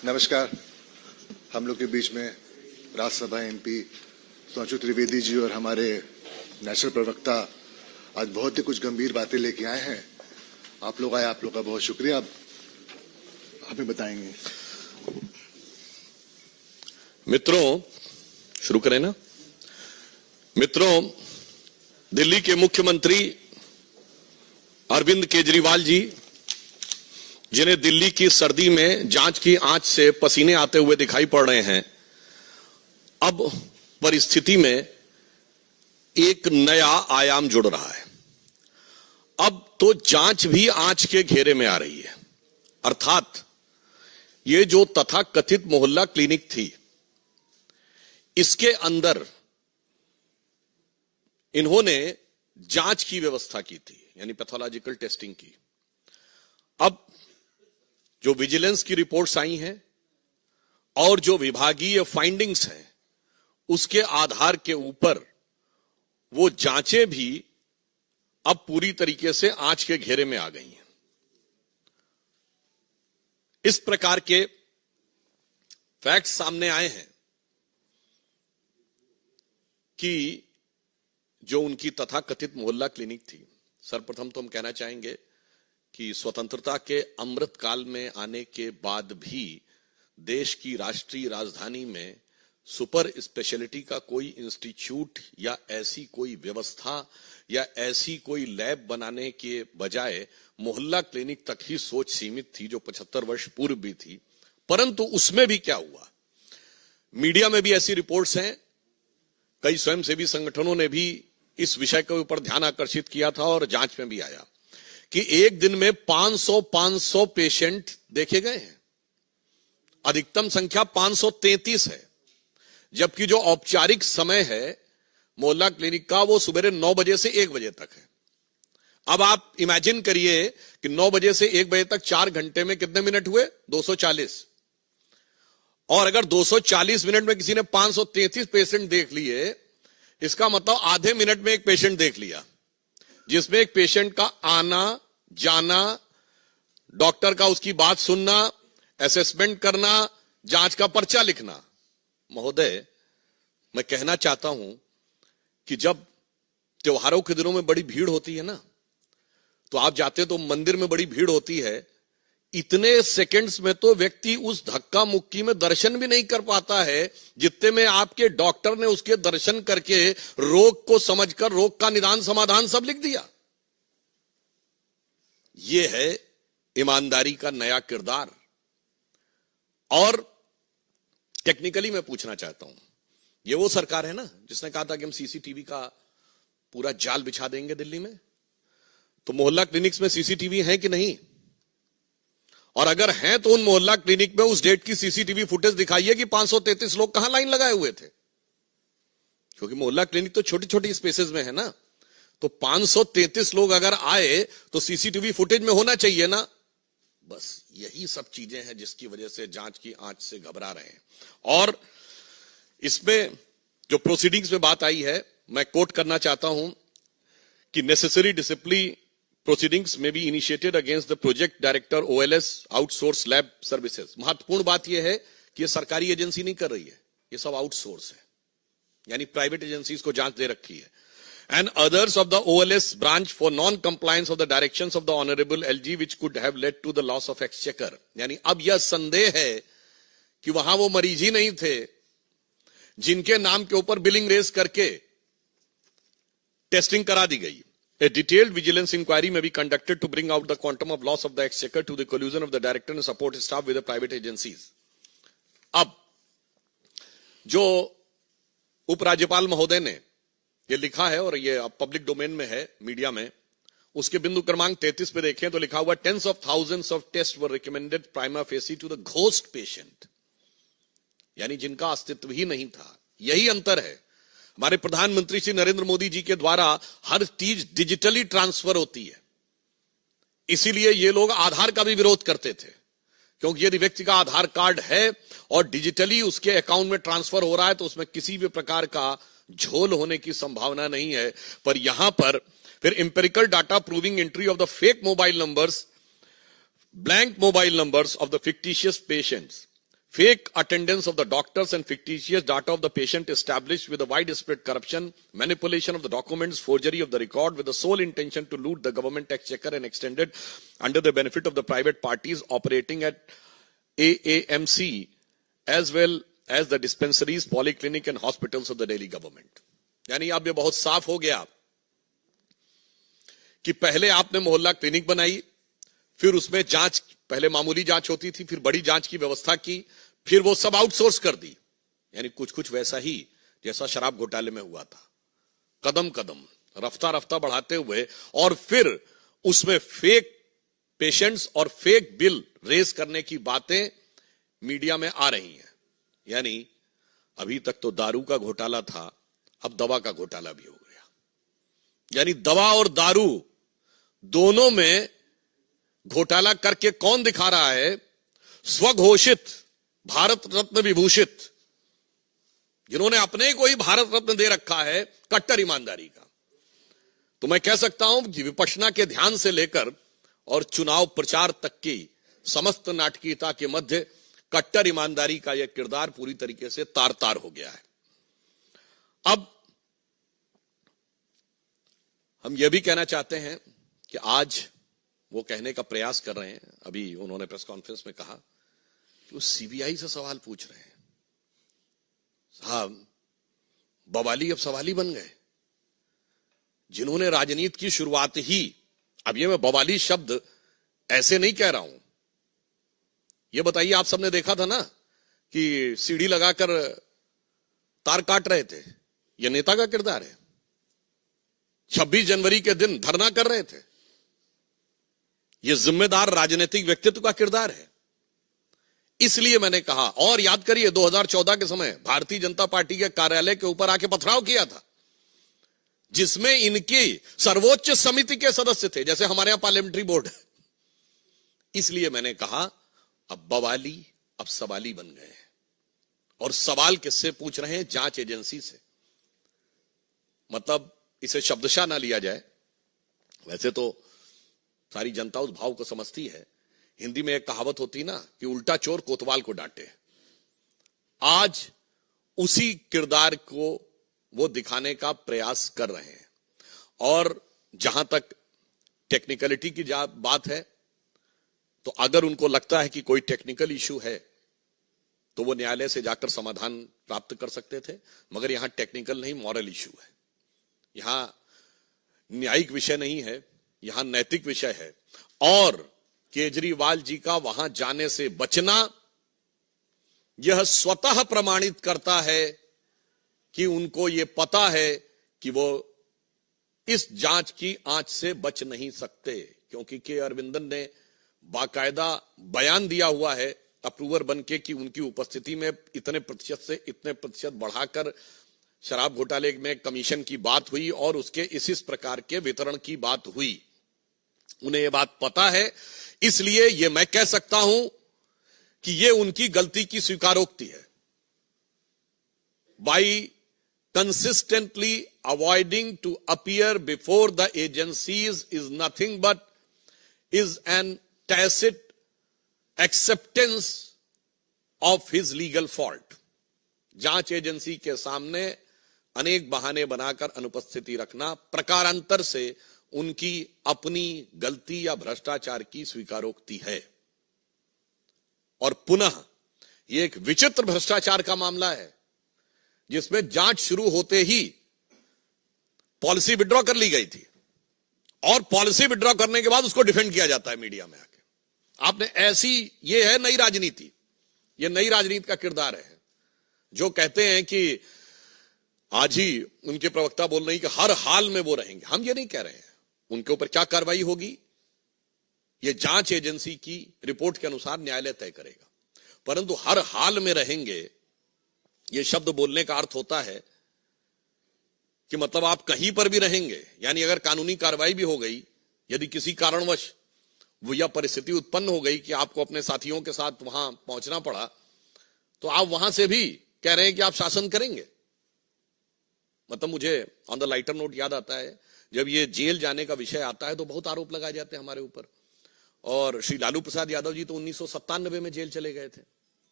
नमस्कार। हम लोग के बीच में राज्यसभा एमपी सुधांशु त्रिवेदी जी और हमारे नेशनल प्रवक्ता आज बहुत ही कुछ गंभीर बातें लेके आए हैं। आप लोग आए, आप लोग का बहुत शुक्रिया। आप हमें बताएंगे। मित्रों, शुरू करें ना। मित्रों, दिल्ली के मुख्यमंत्री अरविंद केजरीवाल जी, जिन्हें दिल्ली की सर्दी में जांच की आंच से पसीने आते हुए दिखाई पड़ रहे हैं, अब परिस्थिति में एक नया आयाम जुड़ रहा है। अब तो जांच भी आंच के घेरे में आ रही है। अर्थात ये जो तथाकथित मोहल्ला क्लिनिक थी, इसके अंदर इन्होंने जांच की व्यवस्था की थी, यानी पैथोलॉजिकल टेस्टिंग की। अब जो विजिलेंस की रिपोर्ट्स आई हैं और जो विभागीय फाइंडिंग्स हैं, उसके आधार के ऊपर वो जांचें भी अब पूरी तरीके से आंच के घेरे में आ गई हैं। इस प्रकार के फैक्ट्स सामने आए हैं कि जो उनकी तथाकथित मोहल्ला क्लिनिक थी, सर्वप्रथम तो हम कहना चाहेंगे कि स्वतंत्रता के अमृत काल में आने के बाद भी देश की राष्ट्रीय राजधानी में सुपर स्पेशलिटी का कोई इंस्टीट्यूट या ऐसी कोई व्यवस्था या ऐसी कोई लैब बनाने के बजाय मोहल्ला क्लिनिक तक ही सोच सीमित थी, जो 75 वर्ष पूर्व भी थी। परंतु उसमें भी क्या हुआ, मीडिया में भी ऐसी रिपोर्ट्स हैं, कई स्वयंसेवी संगठनों ने भी इस विषय के ऊपर ध्यान आकर्षित किया था और जांच में भी आया कि एक दिन में 500 पेशेंट देखे गए हैं। अधिकतम संख्या 533 है, जबकि जो औपचारिक समय है मोहल्ला क्लिनिक का, वो सुबह 9 बजे से 1 बजे तक है। अब आप इमेजिन करिए कि 9 बजे से 1 बजे तक 4 घंटे में कितने मिनट हुए, 240। और अगर 240 मिनट में किसी ने 533 पेशेंट देख लिए, इसका मतलब आधे मिनट में एक पेशेंट देख लिया, जिसमें एक पेशेंट का आना जाना, डॉक्टर का उसकी बात सुनना, असेसमेंट करना, जांच का पर्चा लिखना। महोदय, मैं कहना चाहता हूं कि जब त्योहारों के दिनों में बड़ी भीड़ होती है ना, तो आप जाते तो मंदिर में बड़ी भीड़ होती है, इतने सेकंड्स में तो व्यक्ति उस धक्का मुक्की में दर्शन भी नहीं कर पाता है जितने में आपके डॉक्टर ने उसके दर्शन करके रोग को समझकर रोग का निदान समाधान सब लिख दिया। यह है ईमानदारी का नया किरदार। और टेक्निकली मैं पूछना चाहता हूं, यह वो सरकार है ना जिसने कहा था कि हम सीसीटीवी का पूरा जाल बिछा देंगे दिल्ली में। तो मोहल्ला क्लिनिक्स में सीसीटीवी है कि नहीं? और अगर हैं तो उन मोहल्ला क्लिनिक में उस डेट की सीसीटीवी फुटेज दिखाइए कि 533 लोग कहां लाइन लगाए हुए थे। क्योंकि मोहल्ला क्लिनिक तो छोटी छोटी स्पेसेस में है ना, तो 533 लोग अगर आए तो सीसीटीवी फुटेज में होना चाहिए ना। बस यही सब चीजें हैं जिसकी वजह से जांच की आंच से घबरा रहे हैं। और इसमें जो प्रोसीडिंग्स में बात आई है, मैं कोट करना चाहता हूं कि necessary discipline proceedings may be initiated against the project director OLS outsource lab services। महत्वपूर्ण बात यह है कि ये सरकारी एजेंसी नहीं कर रही है, ये सब आउटसोर्स है, यानी प्राइवेट एजेंसीज को जांच दे रखी है। And others of the OLS branch for non-compliance of the directions of the Honorable LG which could have led to the loss of exchequer। यानी अब यह संदेह है कि वहां वो मरीज ही नहीं थे जिनके नाम के ऊपर बिलिंग रेस करके टेस्टिंग करा दी गई। A detailed vigilance inquiry may be conducted to bring out the quantum of loss of the exchequer to the collusion of the director and support staff with the private agencies। अब जो उपराज्यपाल महोदय ने ये लिखा है और ये अब पब्लिक डोमेन में है मीडिया में, उसके बिंदु क्रमांक 33 पे देखें तो लिखा हुआ tens of thousands of tests were recommended prima facie to the ghost patient, यानी जिनका अस्तित्व ही नहीं था। यही अंतर है। हमारे प्रधानमंत्री श्री नरेंद्र मोदी जी के द्वारा हर चीज डिजिटली ट्रांसफर होती है, इसीलिए ये लोग आधार का भी विरोध करते थे, क्योंकि यदि व्यक्ति का आधार कार्ड है और डिजिटली उसके अकाउंट में ट्रांसफर हो रहा है तो उसमें किसी भी प्रकार का झोल होने की संभावना नहीं है। पर यहां पर फिर empirical data proving entry of the fake mobile numbers, blank mobile numbers of the fictitious patients fake attendance of the doctors and fictitious data of the patient established with a widespread corruption, manipulation of the documents, forgery of the record with the sole intention to loot the government exchequer and extended under the benefit of the private parties operating at AAMC as well as the dispensaries, polyclinic and hospitals of the Delhi government. यानी अब ये बहुत साफ हो गया कि पहले आपने मोहल्ला क्लिनिक बनाई, फिर उसमें जांच, पहले मामूली जांच होती थी, फिर बड़ी जांच की व्यवस्था की, फिर वो सब आउटसोर्स कर दी। यानी कुछ कुछ वैसा ही जैसा शराब घोटाले में हुआ था, कदम कदम रफ्ता रफ्ता बढ़ाते हुए, और फिर उसमें फेक पेशेंट्स और फेक बिल रेज करने की बातें मीडिया में आ रही हैं। यानी अभी तक तो दारू का घोटाला था, अब दवा का घोटाला भी हो गया। यानी दवा और दारू दोनों में घोटाला करके कौन दिखा रहा है? स्वघोषित भारत रत्न विभूषित, जिन्होंने अपने को ही भारत रत्न दे रखा है कट्टर ईमानदारी का। तो मैं कह सकता हूं कि विपश्यना के ध्यान से लेकर और चुनाव प्रचार तक की समस्त नाटकीयता के मध्य कट्टर ईमानदारी का यह किरदार पूरी तरीके से तार तार हो गया है। अब हम यह भी कहना चाहते हैं कि आज वो कहने का प्रयास कर रहे हैं, अभी उन्होंने प्रेस कॉन्फ्रेंस में कहा कि वो सीबीआई से सवाल पूछ रहे हैं। साहब, बवाली अब सवाली बन गए, जिन्होंने राजनीति की शुरुआत ही, अब ये मैं बवाली शब्द ऐसे नहीं कह रहा हूं, ये बताइए, आप सबने देखा था ना कि सीढ़ी लगाकर तार काट रहे थे, ये नेता का किरदार है। 26 जनवरी के दिन धरना कर रहे थे, यह जिम्मेदार राजनीतिक व्यक्तित्व का किरदार है। इसलिए मैंने कहा, और याद करिए 2014 के समय भारतीय जनता पार्टी के कार्यालय के ऊपर आके पथराव किया था, जिसमें इनकी सर्वोच्च समिति के सदस्य थे, जैसे हमारे यहां पार्लियामेंट्री बोर्ड है। इसलिए मैंने कहा अब बवाली अब सवाली बन गए हैं, और सवाल किससे पूछ रहे हैं? जांच एजेंसी से। मतलब इसे शब्दशः ना लिया जाए, वैसे तो सारी जनता उस भाव को समझती है। हिंदी में एक कहावत होती ना कि उल्टा चोर कोतवाल को डांटे। आज उसी किरदार को वो दिखाने का प्रयास कर रहे हैं। और जहां तक टेक्निकलिटी की बात है, तो अगर उनको लगता है कि कोई टेक्निकल इश्यू है तो वो न्यायालय से जाकर समाधान प्राप्त कर सकते थे, मगर यहां टेक्निकल नहीं, मॉरल इश्यू है। यहां न्यायिक विषय नहीं है, यहां नैतिक विषय है। और केजरीवाल जी का वहां जाने से बचना यह स्वतः प्रमाणित करता है कि उनको यह पता है कि वो इस जांच की आंच से बच नहीं सकते, क्योंकि के अरविंदन ने बाकायदा बयान दिया हुआ है अप्रूवर बनके कि उनकी उपस्थिति में इतने प्रतिशत से इतने प्रतिशत बढ़ाकर शराब घोटाले में कमीशन की बात हुई और उसके इस प्रकार के वितरण की बात हुई। उन्हें यह बात पता है, इसलिए यह मैं कह सकता हूं कि यह उनकी गलती की स्वीकारोक्ति है। By consistently avoiding to appear before the agencies is nothing but is an tacit acceptance of his legal fault। जांच एजेंसी के सामने अनेक बहाने बनाकर अनुपस्थिति रखना प्रकारांतर से उनकी अपनी गलती या भ्रष्टाचार की स्वीकारोक्ति है। और पुनः यह एक विचित्र भ्रष्टाचार का मामला है, जिसमें जांच शुरू होते ही पॉलिसी विड्रॉ कर ली गई थी, और पॉलिसी विड्रॉ करने के बाद उसको डिफेंड किया जाता है मीडिया में आके। आपने ऐसी, ये है नई राजनीति, ये नई राजनीति का किरदार है। जो कहते हैं कि आज ही उनके प्रवक्ता बोल रहे हैं कि हर हाल में वो रहेंगे, हम ये नहीं कह रहे हैं। उनके ऊपर क्या कार्रवाई होगी ये जांच एजेंसी की रिपोर्ट के अनुसार न्यायालय तय करेगा, परंतु हर हाल में रहेंगे ये शब्द बोलने का अर्थ होता है कि मतलब आप कहीं पर भी रहेंगे। यानी अगर कानूनी कार्रवाई भी हो गई, यदि किसी कारणवश वो यह परिस्थिति उत्पन्न हो गई कि आपको अपने साथियों के साथ वहां पहुंचना पड़ा, तो आप वहां से भी कह रहे हैं कि आप शासन करेंगे। मतलब मुझे ऑन द लाइटर नोट याद आता है, जब ये जेल जाने का विषय आता है तो बहुत आरोप लगाए जाते हैं हमारे ऊपर। और श्री लालू प्रसाद यादव जी तो 1997 में जेल चले गए थे, तो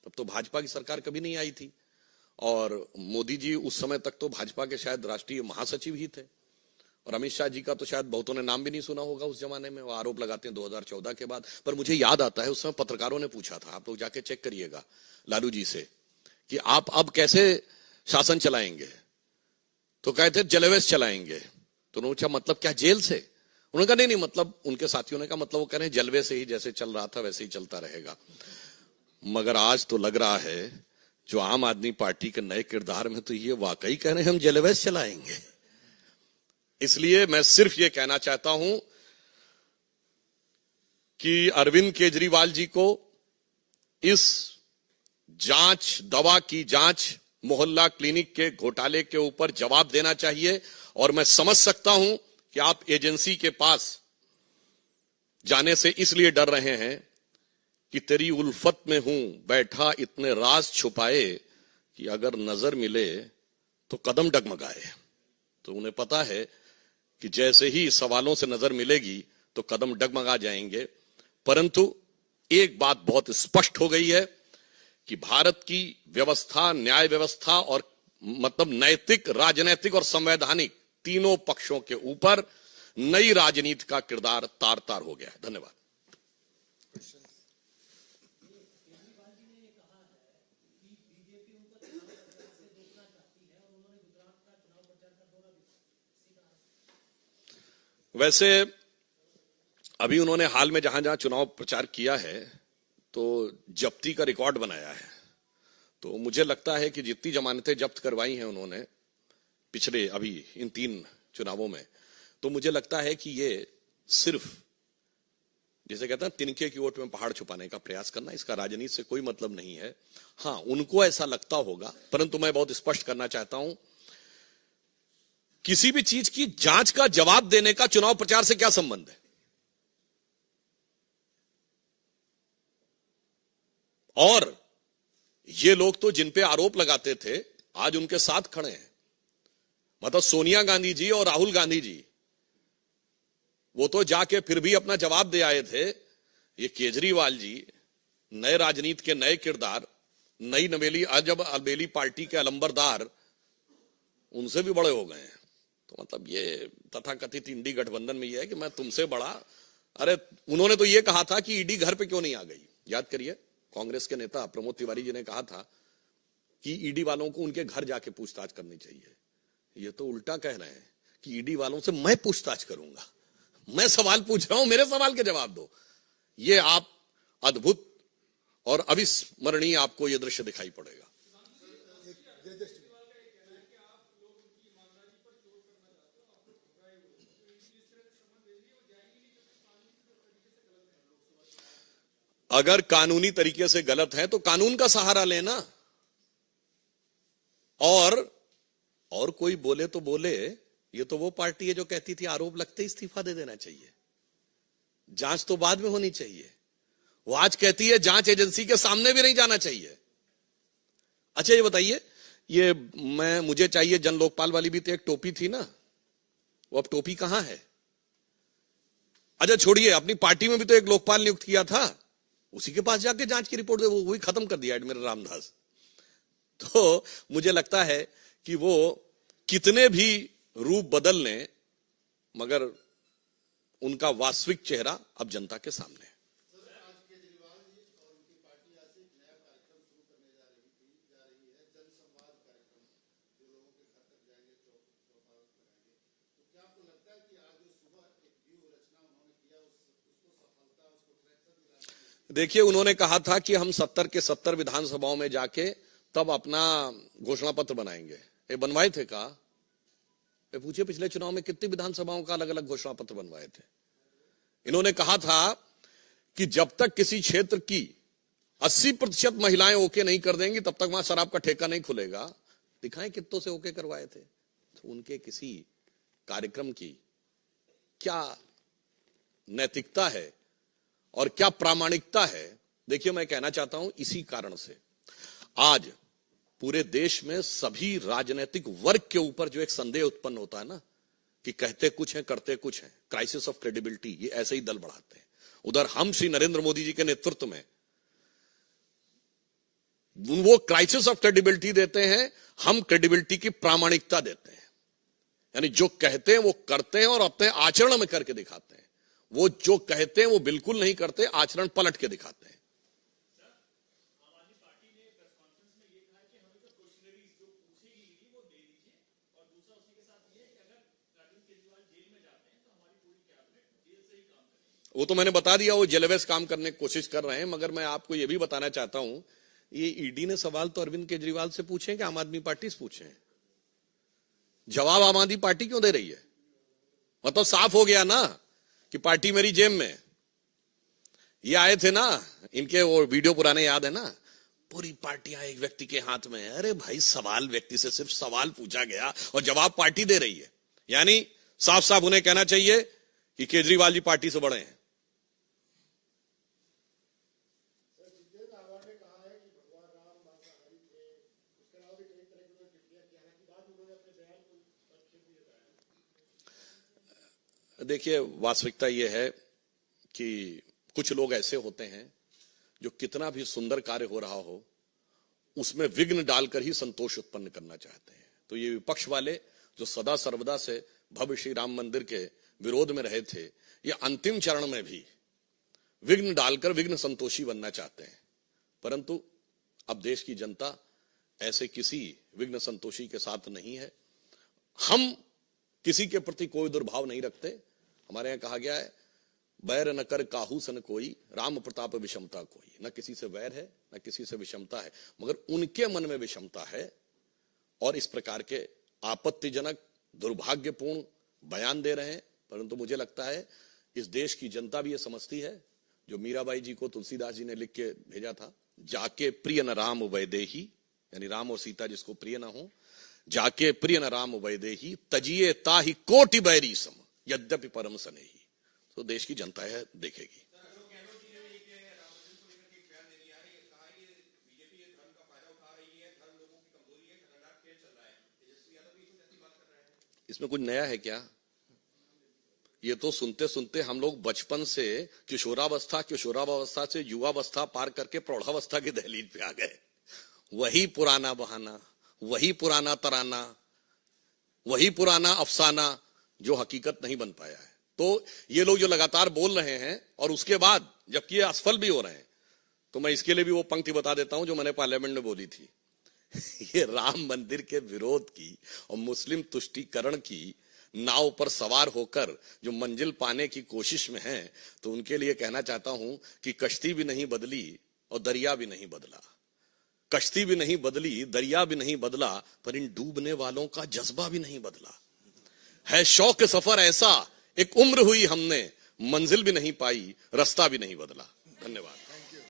अब तो भाजपा की सरकार कभी नहीं आई थी, और मोदी जी उस समय तक तो भाजपा के शायद राष्ट्रीय महासचिव ही थे, और अमित शाह जी का तो शायद बहुतों ने नाम भी नहीं सुना होगा उस जमाने में। वो आरोप लगाते हैं 2014 के बाद। पर मुझे याद आता है उस समय पत्रकारों ने पूछा था, आप लोग जाके चेक करिएगा लालू जी से, कि आप अब कैसे शासन चलाएंगे, तो कहते जलवेज चलाएंगे। तो उन्होंने पूछा मतलब क्या जेल से? उन्होंने कहा नहीं, मतलब उनके साथियों ने कहा मतलब वो कह रहे हैं जलवे से ही, जैसे चल रहा था वैसे ही चलता रहेगा। मगर आज तो लग रहा है जो आम आदमी पार्टी के नए किरदार में तो ये वाकई कह रहे हैं हम जलवेज चलाएंगे। इसलिए मैं सिर्फ ये कहना चाहता हूं कि अरविंद केजरीवाल जी को इस जांच, दवा की जांच, मोहल्ला क्लिनिक के घोटाले के ऊपर जवाब देना चाहिए। और मैं समझ सकता हूं कि आप एजेंसी के पास जाने से इसलिए डर रहे हैं कि तेरी उल्फत में हूं बैठा इतने राज छुपाए कि अगर नजर मिले तो कदम डगमगाए। तो उन्हें पता है कि जैसे ही सवालों से नजर मिलेगी तो कदम डगमगा जाएंगे। परंतु एक बात बहुत स्पष्ट हो गई है कि भारत की व्यवस्था, न्याय व्यवस्था और मतलब नैतिक, राजनैतिक और संवैधानिक तीनों पक्षों के ऊपर नई राजनीति का किरदार तार तार हो गया है। धन्यवाद। वैसे अभी उन्होंने हाल में जहां जहां चुनाव प्रचार किया है तो जब्ती का रिकॉर्ड बनाया है। तो मुझे लगता है कि जितनी जमानतें जब्त करवाई हैं उन्होंने पिछले अभी इन 3 चुनावों में, तो मुझे लगता है कि ये सिर्फ जैसे कहते हैं तिनके की ओट में पहाड़ छुपाने का प्रयास करना, इसका राजनीति से कोई मतलब नहीं है। हां, उनको ऐसा लगता होगा, परंतु मैं बहुत स्पष्ट करना चाहता हूं, किसी भी चीज की जांच का जवाब देने का चुनाव प्रचार से क्या संबंध है? और ये लोग तो जिन पे आरोप लगाते थे आज उनके साथ खड़े हैं। मतलब सोनिया गांधी जी और राहुल गांधी जी, वो तो जाके फिर भी अपना जवाब दे आए थे। ये केजरीवाल जी नए राजनीति के नए किरदार, नई नवेली अजब अलबेली पार्टी के अलंबरदार, उनसे भी बड़े हो गए हैं। तो मतलब ये तथाकथित इंडी गठबंधन में ये है कि मैं तुमसे बड़ा। अरे उन्होंने तो ये कहा था कि ईडी घर पे क्यों नहीं आ गई, याद करिए। कांग्रेस के नेता प्रमोद तिवारी जी ने कहा था कि ईडी वालों को उनके घर जाके पूछताछ करनी चाहिए। ये तो उल्टा कह रहे हैं कि ईडी वालों से मैं पूछताछ करूंगा। मैं सवाल पूछ रहा हूं, मेरे सवाल के जवाब दो। ये आप अद्भुत और अविस्मरणीय आपको यह दृश्य दिखाई पड़ेगा। अगर कानूनी तरीके से गलत है तो कानून का सहारा लेना। और कोई बोले तो बोले, ये तो वो पार्टी है जो कहती थी आरोप लगते ही इस्तीफा दे देना चाहिए, जांच तो बाद में होनी चाहिए। वो आज कहती है जांच एजेंसी के सामने भी नहीं जाना चाहिए। अच्छा ये बताइए, ये मुझे चाहिए जन लोकपाल वाली भी तो एक टोपी थी ना, वो अब टोपी कहां है? अच्छा छोड़िए, अपनी पार्टी में भी तो एक लोकपाल नियुक्त किया था, उसी के पास जाके जांच की रिपोर्ट दे, वो भी खत्म कर दिया एडमिरल रामदास। तो मुझे लगता है कि वो कितने भी रूप बदल लें, मगर उनका वास्तविक चेहरा अब जनता के सामने है। देखिए, उन्होंने कहा था कि हम 70 के 70 विधानसभाओं में जाके तब अपना घोषणा पत्र बनाएंगे। ये बनवाए थे का? ये पूछिए पिछले चुनाव में कितनी विधानसभाओं का अलग अलग घोषणा पत्र बनवाए थे। इन्होंने कहा था कि जब तक किसी क्षेत्र की 80% महिलाएं ओके नहीं कर देंगी तब तक वहां शराब का ठेका नहीं खुलेगा। दिखाएं कितनों से ओके करवाए थे। तो उनके किसी कार्यक्रम की क्या नैतिकता है और क्या प्रामाणिकता है। देखिए, मैं कहना चाहता हूं इसी कारण से आज पूरे देश में सभी राजनीतिक वर्ग के ऊपर जो एक संदेह उत्पन्न होता है ना, कि कहते कुछ हैं करते कुछ हैं, क्राइसिस ऑफ क्रेडिबिलिटी, ये ऐसे ही दल बढ़ाते हैं। उधर हम श्री नरेंद्र मोदी जी के नेतृत्व में वो क्राइसिस ऑफ क्रेडिबिलिटी देते हैं, हम क्रेडिबिलिटी की प्रामाणिकता देते हैं। यानी जो कहते हैं वो करते हैं और अपने आचरण में करके दिखाते हैं। वो जो कहते हैं वो बिल्कुल नहीं करते, आचरण पलट के दिखाते हैं। वो तो मैंने बता दिया, वो जेलवेस काम करने की कोशिश कर रहे हैं। मगर मैं आपको ये भी बताना चाहता हूं, ये ईडी ने सवाल तो अरविंद केजरीवाल से पूछे कि आम आदमी पार्टी से पूछे हैं? जवाब आम आदमी पार्टी क्यों दे रही है? मतलब साफ हो गया ना कि पार्टी मेरी जेब में। ये आए थे ना, इनके वो वीडियो पुराने याद है ना, पूरी पार्टियां एक व्यक्ति के हाथ में है। अरे भाई, सवाल व्यक्ति से सिर्फ सवाल पूछा गया और जवाब पार्टी दे रही है। यानी साफ साफ उन्हें कहना चाहिए कि केजरीवाल जी पार्टी से बड़े हैं। देखिए, वास्तविकता यह है कि कुछ लोग ऐसे होते हैं जो कितना भी सुंदर कार्य हो रहा हो उसमें विघ्न डालकर ही संतोष उत्पन्न करना चाहते हैं। तो ये विपक्ष वाले जो सदा सर्वदा से भव्य श्री राम मंदिर के विरोध में रहे थे, ये अंतिम चरण में भी विघ्न डालकर विघ्न संतोषी बनना चाहते हैं। परंतु अब देश की जनता ऐसे किसी विघ्न संतोषी के साथ नहीं है। हम किसी के प्रति कोई दुर्भाव नहीं रखते। हमारे यहां कहा गया है, बैर न कर काहू सन कोई, राम प्रताप विषमता कोई। न किसी से वैर है, न किसी से विषमता है, मगर उनके मन में विषमता है और इस प्रकार के आपत्तिजनक दुर्भाग्यपूर्ण बयान दे रहे हैं। परंतु मुझे लगता है इस देश की जनता भी ये समझती है, जो मीराबाई जी को तुलसीदास जी ने लिख के भेजा था, जाके प्रिय न राम वैदेही, यानी राम और सीता जिसको प्रिय ना हो, जाके प्रिय न राम वैदेही, तजिए ताहि कोटि बैरी सम, यद्यपि परम सनेही। तो देश की जनता है देखेगी। इसमें कुछ नया है क्या? ये तो सुनते सुनते हम लोग बचपन से किशोरावस्था से युवावस्था पार करके प्रौढ़ावस्था की दहलीज पे आ गए। वही पुराना बहाना, वही पुराना तराना, वही पुराना अफसाना जो हकीकत नहीं बन पाया है। तो ये लोग जो लगातार बोल रहे हैं और उसके बाद जबकि ये असफल भी हो रहे हैं, तो मैं इसके लिए भी वो पंक्ति बता देता हूं जो मैंने पार्लियामेंट में बोली थी। ये राम मंदिर के विरोध की और मुस्लिम तुष्टीकरण की नाव पर सवार होकर जो मंजिल पाने की कोशिश में हैं, तो उनके लिए कहना चाहता हूं कि कश्ती भी नहीं बदली और दरिया भी नहीं बदला। कश्ती भी नहीं बदली, दरिया भी नहीं बदला, पर इन डूबने वालों का जज्बा भी नहीं बदला है। शौक सफर ऐसा, एक उम्र हुई हमने, मंजिल भी नहीं पाई, रास्ता भी नहीं बदला। धन्यवाद।